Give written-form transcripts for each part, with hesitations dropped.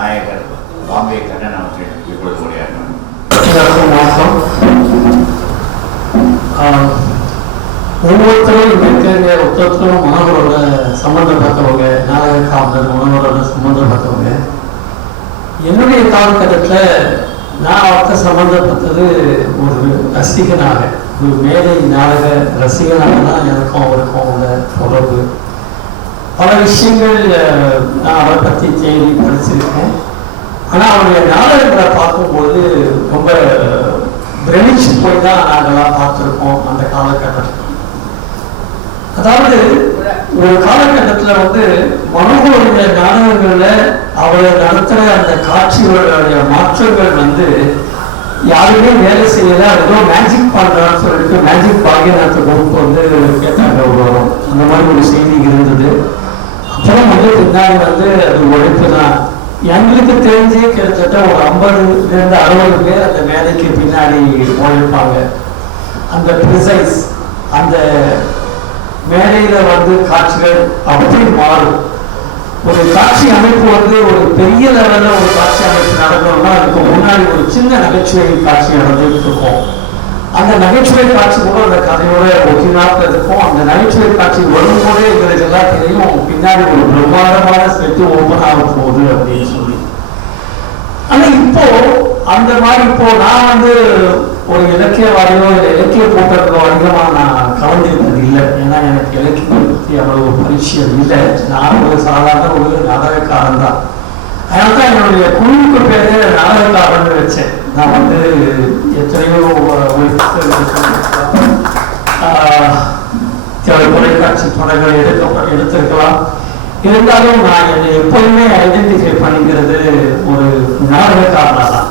நாயகர் பாம்பே கண்ணன் அவர்கள் இப்பொழுது உரையாடுவார். ஒவ்வொருத்தரும் இருக்கிற ஒருத்தரும் உணவரோட சம்மந்தப்பட்டவங்க, நாடக காவலர் உணவரோட சம்மந்தப்பட்டவங்க. என்னுடைய காலகட்டத்தில் நான் அவர்கிட்ட சம்மந்தப்பட்டது ஒரு ரசிகனாக, ஒரு மேடை நாடக ரசிகனாக தான் எனக்கும் அவருக்கும் உள்ள தொடர்பு. பல விஷயங்கள் நான் அவரை பற்றி தேடி படிச்சிருக்கேன். ஆனால் அவருடைய நாடகங்களை பார்க்கும்போது ரொம்ப பிரமிச்சு போய் தான் நாங்கள்லாம் பார்த்துருக்கோம் அந்த காலகட்டத்தில். அதாவது ஒரு காலகட்டத்தில் மனோகருடைய நாடகங்களில் அவரை நடத்துகிற அந்த காட்சிகளுடைய மாற்றங்கள் யாருமே வேலை செய்யலை. ஏதோ மேஜிக் பண்ணுறான்னு சொல்லிட்டு மேஜிக் பாகியநாத்தை கொடுத்து கேட்டாங்க வரும். அந்த மாதிரி ஒரு செய்தி இருந்தது. அப்புறம் பின்னாடி அது உழைப்பு தான். எங்களுக்கு தெரிஞ்சு கிட்டத்தட்ட ஒரு 50 to 60 பேர் அந்த வேலைக்கு பின்னாடி உழைப்பாங்க. அந்த ப்ரிசைஸ் அந்த மேடையில் காட்சிகள் அப்படி மாறும். ஒரு காட்சி அமைப்பு ஒரு பெரிய லெவலில் ஒரு காட்சி அமைப்பு நடக்கணும்னா அதுக்கு முன்னாடி ஒரு சின்ன நகைச்சுவை காட்சி நடந்துட்டு இருக்கும். அந்த நகைச்சுவை காட்சி கூட அந்த கதையோட ஒட்டினாக்க இருக்கும். அந்த நகைச்சுவை காட்சி வரும்போதே எங்களுக்கு எல்லாம் தெரியும் பின்னாடி ஒரு பிரம்மாண்டமான செட்டு ஓப்பன் ஆக போகுது அப்படின்னு சொல்லி. ஆனால் இப்போ அந்த மாதிரி நான் ஒரு இலக்கியவாதியோ இல்லை இலக்கிய கூட்டங்களோ அதிகமாக நான் கலந்துருக்கிறது இல்லை. ஏன்னா எனக்கு இலக்கியத்தை பற்றி அவ்வளவு பரிச்சயம் இல்லை. நான் ஒரு சாதாரண ஒரு நாடகக்காரன் தான். அதனால தான் என்னுடைய குழுவுக்கு பேரு நாடகக்காரன் வச்சேன். நான் எத்தனையோ தொலைக்காட்சி படங்கள் எடுத்திருக்கலாம். இருந்தாலும் நான் என்னை எப்போதுமே ஐடென்டிஃபை பண்ணிக்கிறது ஒரு நாடகக்காரனாக தான்.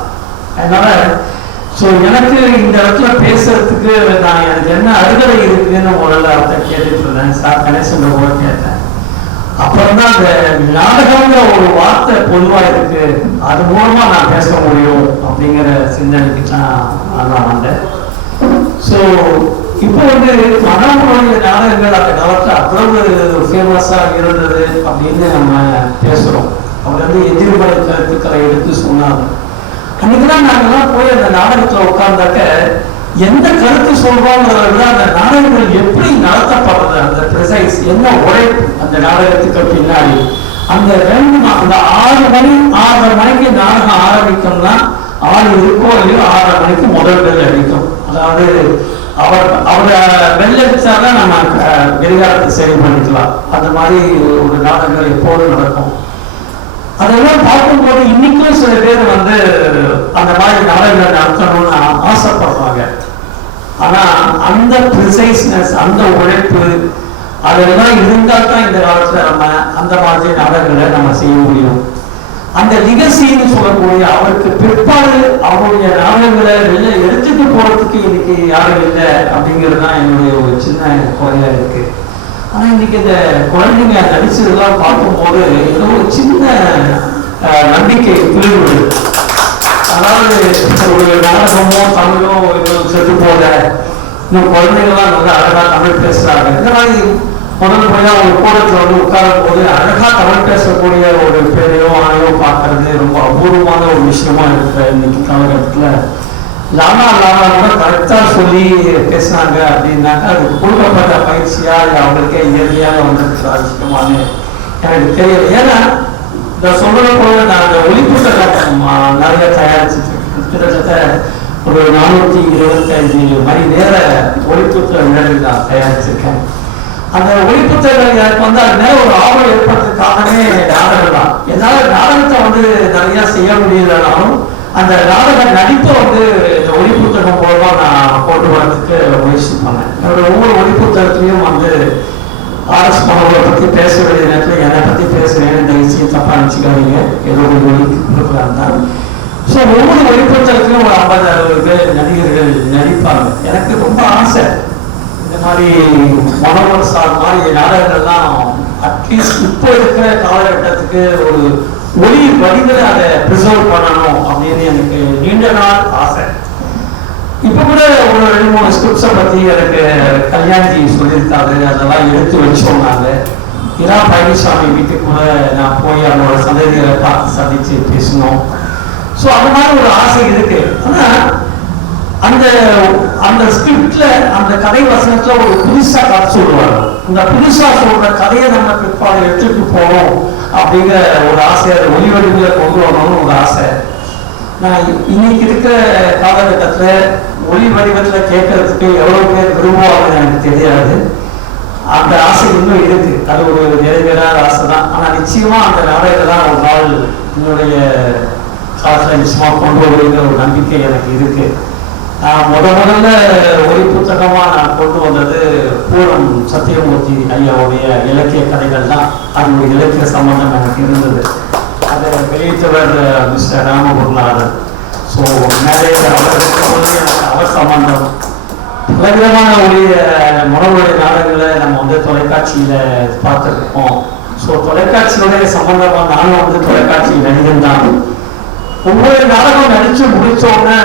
அதனால எனக்கு இந்த இடத்துல பேசுறதுக்கு எனக்கு என்ன அருகதை இருக்குன்னு முதல்ல அவர்கிட்ட கேட்டுட்டு இருந்தேன். சார் கணேசன் கூட கேட்டேன். அப்புறம் தான் அந்த நாடகங்கிற ஒரு வார்த்தை பொதுவாக இருக்கு, அது மூலமா நான் பேச முடியும் அப்படிங்கிற சிந்தனைக்கு நான் வந்தேன். ஸோ இப்போ மனோகருடைய நாடகங்கள் அந்த காலத்தில் அவ்வளவு ஃபேமஸாக இருந்தது அப்படின்னு நம்ம பேசுகிறோம். அவர் எதிர்மறை கருத்துக்களை எடுத்து சொன்னாங்க. அன்னைக்குதான் நாங்கள்லாம் போய் அந்த நாடகத்தில் உட்கார்ந்தாக்க எந்த கருத்து சொல்றோங்கிறத விட அந்த நாடகங்கள் எப்படி நடத்தப்படுறது, அந்த ப்ரிசைஸ் என்ன உழைப்பு அந்த நாடகத்துக்கு பின்னாடி. அந்த 6 மணிக்கு நாடகம் ஆரம்பிக்கும்னா 6 இருக்கோ இல்லையோ 6:30 மணிக்கு முதல் பெல் அடிக்கும். அதாவது அவரை பெல் அடிச்சாதான் நம்ம கடிகாரத்தை சரி பண்ணிக்கலாம். அந்த மாதிரி ஒரு நாடகங்கள் எப்போதும் நடக்கும். அதெல்லாம் பார்க்கும்போது இன்னைக்கும் சில பேர் அந்த மாதிரி நாடகங்களை நடத்தணும்னு ஆசைப்படுறாங்க. ஆனா அந்த ப்ரிசைஸ்னஸ், அந்த உழைப்பு அதெல்லாம் இருந்தால் தான் இந்த காலத்துல நம்ம அந்த மாதிரி நாடகங்களை நம்ம செய்ய முடியும். அந்த நிகழ்ச்சின்னு சொல்லக்கூடிய அவருக்கு பிற்பாடு அவருடைய நாடகங்களை வெளில எடுத்துட்டு போறதுக்கு இன்னைக்கு யாரும் இல்லை அப்படிங்கிறது தான் என்னுடைய ஒரு சின்ன குறையா இருக்கு. ஆனா இன்னைக்கு இந்த குழந்தைங்க நடிச்சதெல்லாம் பார்க்கும்போது ஏதோ ஒரு சின்ன நம்பிக்கை பிரிவு. அதாவது ஒரு நாடகமோ தமிழோ செத்து போல இன்னும் குழந்தைங்கள்லாம் அழகா தமிழ் பேசுறாங்க. இந்த மாதிரி முதல் முறையா ஒரு கூடத்துல உட்காரும் போது அழகா தமிழ் பேசக்கூடிய ஒரு பேரையோ ஆணையோ பார்க்கறது ரொம்ப அபூர்வமான ஒரு விஷயமா இருக்கு. இன்னைக்கு காலகட்டத்துல லாமா கூட கரெக்டா சொல்லி பேசினாங்க அப்படின்னாக்கா அதுக்கு கொடுக்கப்பட்ட பயிற்சியா இல்லை அவங்களுக்கே இயற்கையாக வந்திருக்கிற விஷயமானு எனக்கு தெரியல. ஏன்னா இந்த சொல்றது போல நான் அந்த ஒளிப்புத்தகம் நிறைய தயாரிச்சுட்டு இருக்கேன். கிட்டத்தட்ட ஒரு 425 மணி நேர ஒளிப்புத்தகங்கள் நான் தயாரிச்சிருக்கேன். அந்த ஒளிப்புத்தகங்கள் எனக்கு அது மேல ஒரு ஆர்வம் ஏற்படுறதுக்காகவே நாடகம் தான். என்னால் நாடகத்தை நிறைய செய்ய முடியலனாலும் அந்த நாடக நடிப்பை இந்த ஒளிப்புத்தகம் மூலமா நான் கொண்டு வரதுக்கு முயற்சி பண்ணேன். என்னோட ஒவ்வொரு ஒளிப்புத்தகத்திலையும் ஆர்எஸ் மனோகரை பற்றி பேச வேண்டிய நேரத்தில் என்னை பற்றி பேசுறேன், இந்த விஷயம் தப்பா நினச்சிக்காதீங்க, ஏதோ ஒரு ஒளிக்கு கொடுக்குறாங்க தான். ஸோ ஒவ்வொரு ஒளிப்புத்தகத்திலும் ஒரு 50-60 பேர் நடிகர்கள் நடிப்பாங்க. எனக்கு ரொம்ப ஆசை இந்த மாதிரி மனோகர் சார் மாதிரி நாடகங்கள்லாம் அட்லீஸ்ட் இப்போ இருக்கிற காலகட்டத்துக்கு ஒரு ஒளி வடிவில் அதை ப்ரிசர்வ் பண்ணணும் அப்படின்னு எனக்கு நீண்ட நாள் ஆசை. இப்போ கூட ஒரு 2-3 ஸ்கிரிப்ட்ஸை பற்றி எனக்கு கல்யாணி சொல்லியிருக்காரு, அதெல்லாம் எடுத்து வச்சோம். நாங்கள் இரா பழனிசாமி வீட்டுக்கு கூட நான் போய் அவங்களோட சந்ததிகளை பார்த்து சந்திச்சு பேசணும். ஸோ அந்த மாதிரி ஒரு ஆசை இருக்கு. ஆனா அந்த அந்த ஸ்கிரிப்ட்ல அந்த கதை வசனத்துல ஒரு புதுசா கதை சொல்லுவாங்க. அந்த புதுசா சொல்ற கதையை நம்ம பிற்பாடு எடுத்துட்டு போகணும் அப்படிங்கிற ஒரு ஆசை, அதை ஒளி வடிவில் கொண்டு வரணும்னு ஒரு ஆசை. நான் இன்னைக்கு இருக்கிற காலகட்டத்துல ஒளி வடிவத்துல கேட்கறதுக்கு எவ்வளவு பேர் விரும்புவாங்கன்னு எனக்கு தெரியாது. அந்த ஆசை இன்னும் இருக்கு. அது ஒரு நிறைவேறாத ஆசை தான். ஆனா நிச்சயமா அந்த நாளையில தான் ஒரு நாள் என்னுடைய காலத்துல நிச்சயமா கொண்டு வருங்கிற ஒரு நம்பிக்கை எனக்கு இருக்கு. முதல்ல ஒரு புத்தகமா நான் கொண்டு வந்தது பூரம் சத்தியமூர்த்தி ஐயாவுடைய இலக்கிய கதைகள் தான். அதனுடைய இலக்கிய சம்பந்தம் எனக்கு இருந்தது. அதை வெளியிட்டவர் மிஸ்டர் ராமகுருநாதன். ஸோ மேரேஜ் அவருக்கு எனக்கு அவர் சம்பந்தம் பலவிதமான உடைய மனோடைய நாடகங்களை நம்ம தொலைக்காட்சியில பார்த்துருக்கோம். ஸோ தொலைக்காட்சியோடைய சம்பந்தமா நானும் தொலைக்காட்சி நடிகன் தான். ஒவ்வொரு நாடகம் நடிச்சு முடிச்சோடனே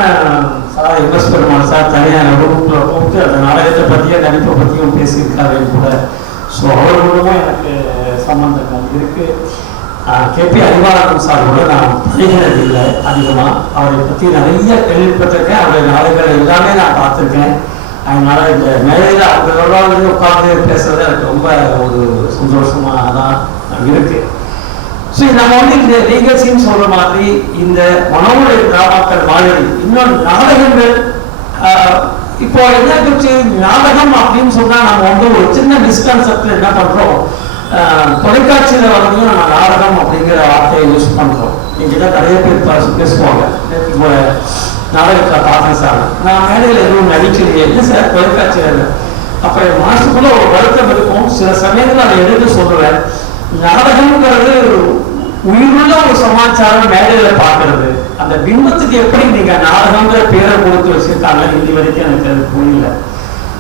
சார் எம்எஸ் பெருமாள் சார் தனியாக வகுப்புல போட்டு அந்த நாடகத்தை பற்றிய நடிப்பை பற்றியும் பேசியிருக்காரு கூட. ஸோ அவர்களும் எனக்கு சம்பந்தம் இருக்கு. கேபி அறிவாளன் சார் கூட நான் படிக்கிறது இல்லை அதிகமாக. அவரை பற்றி நிறைய கேள்விப்பட்டிருக்கேன். அவருடைய நாடகங்கள் எல்லாமே நான் பார்த்துருக்கேன். அதனால இந்த மேலையில் அவங்களோட உட்கார்ந்து பேசுறது எனக்கு ரொம்ப ஒரு சந்தோஷமா தான் இருக்கு. ஸோ நம்ம இந்த லீகசின்னு சொல்ற மாதிரி இந்த மனோடைய டிராமாக்கள் மாதிரி இன்னொரு நாடகங்கள் இப்போ என்ன போச்சு, நாடகம் அப்படின்னு சொன்னா நம்ம ஒரு சின்ன மிஸ்கான்செப்ட்ல என்ன பண்றோம், தொலைக்காட்சியில நம்ம நாடகம் அப்படிங்கிற வார்த்தையை யூஸ் பண்றோம். இங்கதான் நிறைய பேர் பேசுவாங்க, நாடகத்தை பார்த்தேன் சார், நான் மேடையில் எதுவும் நடிக்கலையே, இல்லை சார் தொலைக்காட்சியில். அப்ப மனசுக்குள்ள ஒரு வருத்தம் இருக்கும். சில சமயத்தில் அதை எடுத்து சொல்லுவேன். நாடகம்ங்கிறது உயிருள்ள ஒரு சமாச்சாரம் மேடையில பார்க்கறது. அந்த பிம்பத்துக்கு எப்படி நீங்க நாடகங்கிற பேரை கொடுத்து வச்சிருக்காங்க இன்னி வரைக்கும் எனக்கு அது புரியல.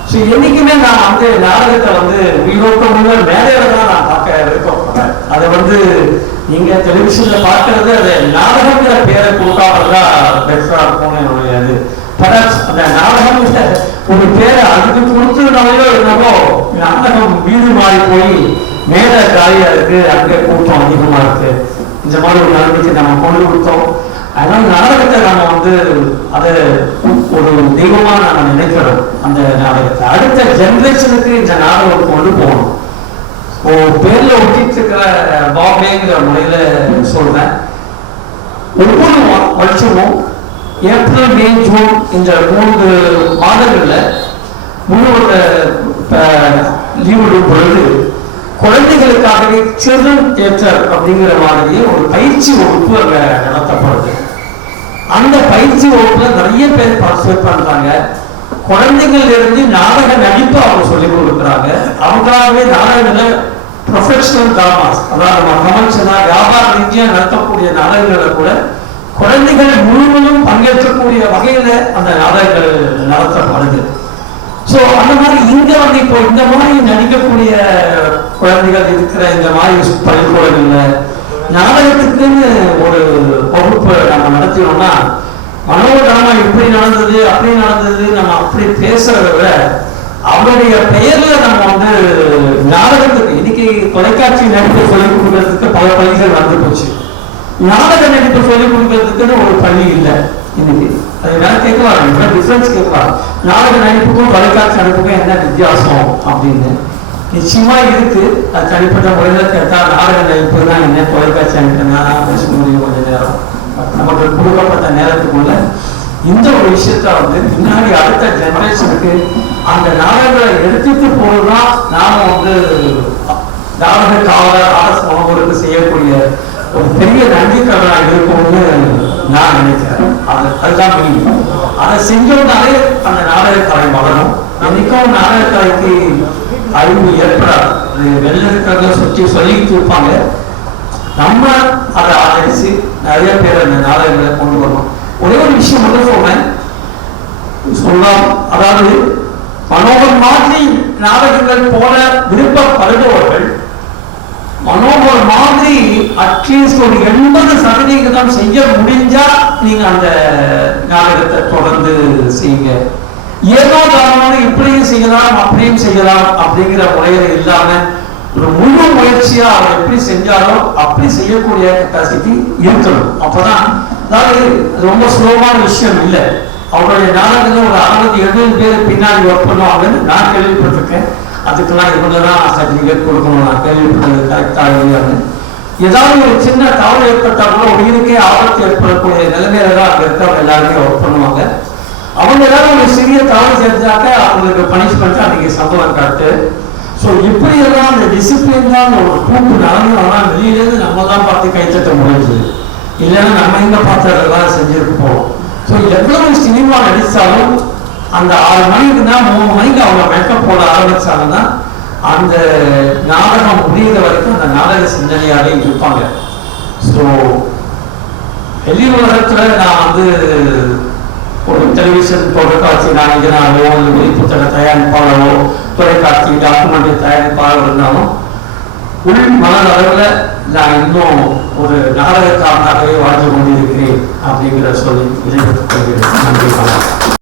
ஸோ என்னைக்குமே நான் நாடகத்தை உயிரோட்டமுள்ள மேடையில தான் நான் பார்க்க விருப்பப்படுறேன். அதை நீங்க டெலிவிஷன்ல பார்க்கறது அதை நாடகங்கிற பேரை கொடுக்காமதான் பெட்டரா இருக்கும்னு என்னுடைய இது. அந்த நாடகம் ஒரு பேரை அதுக்கு கொடுத்ததுனாலயோ என்னவோ நாடகம் வீடு மாறி போய் மேடை காலியா இருக்கு, அங்கே கூட்டம் அதிகமா இருக்கு. இந்த மாதிரி ஒரு நிலைமைக்கு நம்ம கொண்டு கொடுத்தோம். அதனால நாடகத்தை நம்ம அதை ஒரு தெய்வமா நம்ம நினைக்கிறோம். அந்த நாடகத்தை அடுத்த ஜெனரேஷனுக்கு இந்த நாடகம் கொண்டு போகணும். பேர்ல ஒட்டிட்டு இருக்கிற பாம்பேங்கிற முறையில சொல்றேன். ஒவ்வொரு வருஷமும் ஏப்ரல், மே, ஜூன் இந்த 3 மாதங்கள்ல முழு லீவ் விடும் பொழுது குழந்தைகளுக்காகவே சில்ட்ரன் தியேட்டர் அப்படிங்கிற மாதிரியே ஒரு பயிற்சி வகுப்பு அங்க நடத்தப்படுது. அந்த பயிற்சி வகுப்புல நிறைய பேர் பார்ட்டிசிபேட் பண்றாங்க. குழந்தைகள் இருந்து நாடக நடிப்பு அவங்க சொல்லிக் கொடுக்குறாங்க. அவங்களாகவே நாடகங்களை ப்ரொஃபஷனல் டிராமாஸ், அதாவது நம்ம கமர்ஷியலா வியாபார ரீதியா நடத்தக்கூடிய நாடகங்களை கூட குழந்தைகள் முழுவதும் பங்கேற்கக்கூடிய வகையில அந்த நாடகங்கள் நடத்தப்படுது. ஸோ அந்த மாதிரி இங்க இப்போ இந்த மாதிரி நடிக்கக்கூடிய குழந்தைகள் இருக்கிற இந்த மாதிரி பள்ளிக்கூடங்கள்ல நாடகத்துக்குன்னு ஒரு வகுப்பு நம்ம நடத்தினோம்னா மனோடிராமா இப்படி நடந்தது அப்படி நடந்தது நம்ம அப்படி பேசுறத விட அவருடைய பெயர்ல நம்ம நாடகத்துக்கு இன்னைக்கு தொலைக்காட்சி நடிப்பு சொல்லிக் கொடுக்கறதுக்கு பல பள்ளிகள் வந்து போச்சு. நாடக நடிப்பு சொல்லிக் கொடுக்கறதுக்குன்னு ஒரு பள்ளி இல்லை இன்னைக்கு. அது வேற கேட்கலாம், டிஃபரன்ஸ் கேட்கலாம். நாடக நடிப்புக்கும் தொலைக்காட்சி நடிப்புக்கும் என்ன வித்தியாசம் அப்படின்னு நிச்சயமா இருக்கு. அது தனிப்பட்ட முறையில் கேட்டா நாடக நடிப்பு தான் என்ன, தொலைக்காட்சி நடிப்புனா பேச முடியும் கொஞ்ச நேரம். நமக்கு கொடுக்கப்பட்ட நேரத்துக்குள்ள இந்த ஒரு விஷயத்த பின்னாடி அடுத்த ஜெனரேஷனுக்கு அந்த நாடகங்களை எடுத்துட்டு போறதுதான் நாம நாடக காவலர் அரசு மாணவர்களுக்கு செய்யக்கூடிய ஒரு பெரிய நன்றிக்கடனா இருக்கும்னு நான் நினைக்கிறேன். அதுதான் மீன். அதை செஞ்சோம்னாலே அந்த நாடக கலை வளரும். இன்னைக்கும் நாடக கலைக்கு அறிவு ஏற்படாது. வெளில இருக்கிறத சுற்றி சொல்லிட்டு இருப்பாங்க. நம்ம அதை ஆதரிச்சு நிறைய பேர் அந்த நாடகங்களை கொண்டு வரணும். ஒரே ஒரு விஷயம் மட்டும் சொல்லலாம். அதாவது மனோகர் மாதிரி நாடகங்கள் போல விருப்பப்படுபவர்கள் மனோகர் மாதிரி அட்லீஸ்ட் ஒரு 80% செய்ய முடிஞ்சா நீங்க அந்த நாடகத்தை தொடர்ந்து செய்யுங்க. ஏதோ காரணம் இப்படியும் செய்யலாம் அப்படியும் செய்யலாம் அப்படிங்கிற முறையில இல்லாம ஒரு முழு முயற்சியா அவர் எப்படி செஞ்சாரோ அப்படி செய்யக்கூடிய கெப்பாசிட்டி இருக்கணும். அப்பதான் அதாவது ரொம்ப சுலபமான விஷயம் இல்லை. அவருடைய நாடகத்தில் ஒரு 60-70 பேர் பின்னாடி ஒர்க் பண்ணுவாங்கன்னு நான் கேள்விப்பட்டிருக்கேன். அதுக்கெல்லாம் இவங்கதான் சர்டிபிகேட் கொடுக்கணும் நான் கேள்விப்பட்டது கரெக்டாக இல்லையான்னு. ஏதாவது ஒரு சின்ன தவறு ஏற்பட்டா கூட உயிருக்கே ஆபத்து ஏற்படக்கூடிய நிலைமையில தான் அங்க இருக்க எல்லாருமே ஒர்க் பண்ணுவாங்க. அவங்க ஏதாவது ஒரு சிறிய தவறு செஞ்சாக்க அவங்களுக்கு பனிஷ்மெண்ட் அன்னைக்கு சம்பவம் காட்டு. ஸோ இப்படி எல்லாம் அந்த டிசிப்ளின் தான் ஒரு கூட்டு நடந்து ஆனால் வெளியிலேருந்து நம்ம தான் பார்த்து கைத்தட்ட முடியுது. இல்லைன்னா நம்ம எங்க பார்த்து அதெல்லாம் செஞ்சிருப்போம். ஸோ எவ்வளவு சினிமா நடித்தாலும் அந்த 6 மணிக்குன்னா 3 மணிக்கு அவங்க மேக்கப் போட ஆரம்பிச்சாங்கன்னா அந்த நாடகம் முடிகிற வரைக்கும் அந்த நாடக சிந்தனையாலே இருப்பாங்க. ஸோ வெளி உலகத்தில் நான் ஒரு டெலிவிஷன் தொலைக்காட்சி நாயகனாகவோ இல்லை ஒளி புத்தக தயாரிப்பாளரோ தொலைக்காட்சி டாக்குமெண்ட்ரி தயாரிப்பாளர் இருந்தாலும் உள் மனதளவில் நான் இன்னும் ஒரு நாடகக்காரனாகவே வாழ்ந்து கொண்டிருக்கிறேன் அப்படிங்கிற சொல்லி இதை நன்றி.